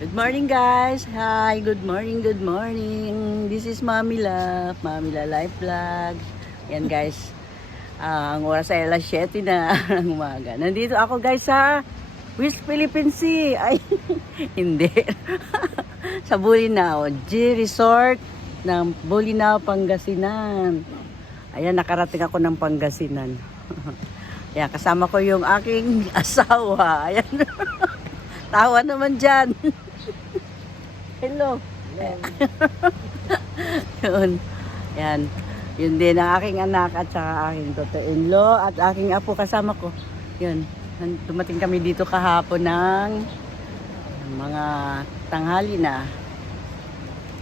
Good morning guys! Hi! Good morning, good morning! This is Mami La Life Vlog. Yan guys, ang oras ay alas 7 na ng umaga. Nandito ako guys sa West Philippine Sea. Ay, hindi. Sa Bolinao. G Resort ng Bolinao, Pangasinan. Ayan, nakarating ako ng Pangasinan. Ayan, kasama ko yung aking asawa. Ayan. Tawa naman dyan. Hello. Yun. Yan. Yun din ang aking anak at saka aking daughter-in-law at aking apo kasama ko. Yun. Dumating kami dito kahapon ng mga tanghali na.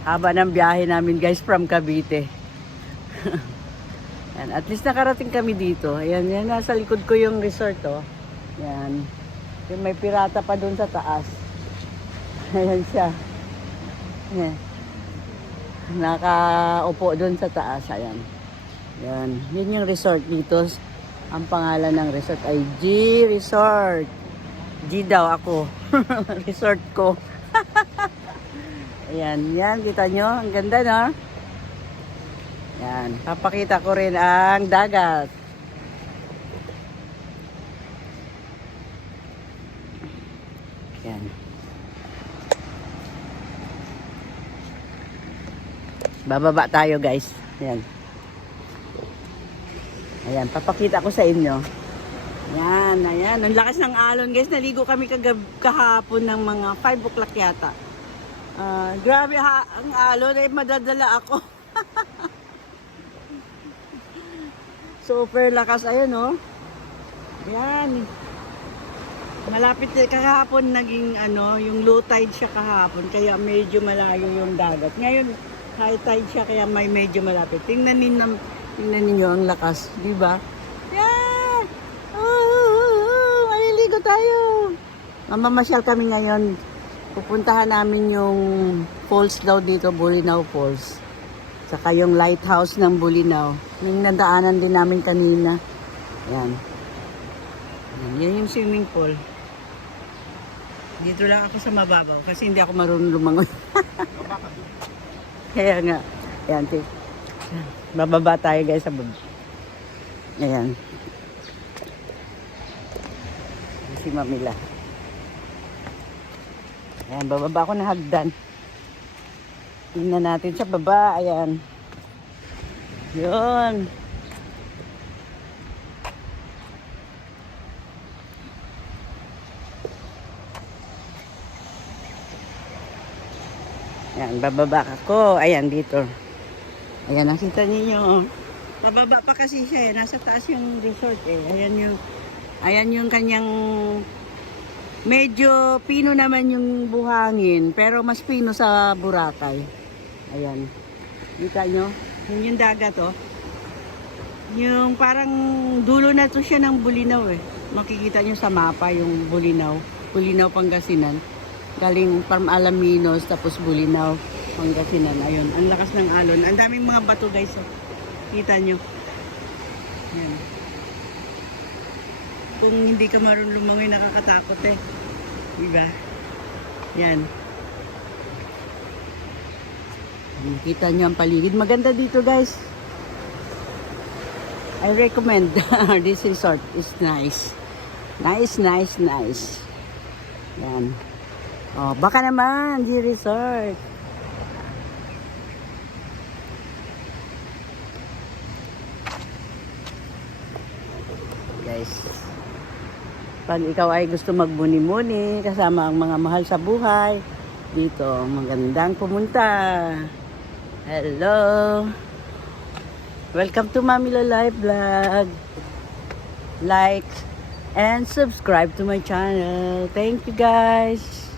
Haba ng biyahe namin guys from Cavite. Yan. At least nakarating kami dito. Ayan, yan. Nasa likod ko yung resort. Oh. Yan. Yung may pirata pa dun sa taas. Ayan siya. Ayan. Nakaupo dun sa taas. Ayan. Yan. Yun yung resort dito. Ang pangalan ng resort ay G Resort. G daw ako. Resort ko. Ayan. Yan. Kita nyo? Ang ganda, no? Yan. Papakita ko rin ang dagat. Yan. Bababa tayo guys. Yan. Ayan, papakita ko sa inyo. Yan, ayan. Ang lakas ng alon guys. Naligo kami kahapon ng mga 5 o'clock yata. Grabe ang alon. Eh, madadala ako. Super lakas. Ayun, oh. Yan. Malapit kahapon naging yung low tide siya kahapon kaya medyo malayo yung dagat. Ngayon high tide siya kaya may medyo malapit. Tingnan ninyo ang lakas, di ba? Yeah! Maliligo tayo. Mamamasyal kami ngayon. Pupuntahan namin yung falls daw dito, Bolinao Falls. Saka yung lighthouse ng Bolinao. Yung nadaanan din namin kanina. Yan. Yan yung swimming pool. Dito lang ako sa mababaw kasi hindi ako marunong lumangoy. Kaya nga. Ayan, bababa tayo guys sa baba. Ayan. Si Mamila. Ayan, bababa ako na hagdan. Tingnan natin sa baba. Ayan. Yun. Ayan, bababa ako. Ayan, dito. Ayan, nakita niyo. Bababa pa kasi siya eh. Nasa taas yung resort eh. Ayan yung kanyang medyo pino naman yung buhangin. Pero mas pino sa Boracay. Ayan. Kita nyo? Yun yung dagat oh. Yung parang dulo na to siya ng Bolinao eh. Makikita nyo sa mapa yung Bolinao. Bolinao, Pangasinan. Galing from Alaminos, tapos Bolinao, Pangasinan. Ayun, ang lakas ng alon. Ang daming mga bato guys. Oh. Kita nyo. Ayan. Kung hindi ka marunong lumangoy, nakakatakot eh. Diba? Yan. Kita nyo ang paligid. Maganda dito guys. I recommend this resort is nice. Nice. Yan. Oh, baka naman, G Resort. Guys, pag ikaw ay gusto magbuni-muni kasama ang mga mahal sa buhay, dito, magandang pumunta. Hello. Welcome to Mami La Life Vlog. Like and subscribe to my channel. Thank you guys.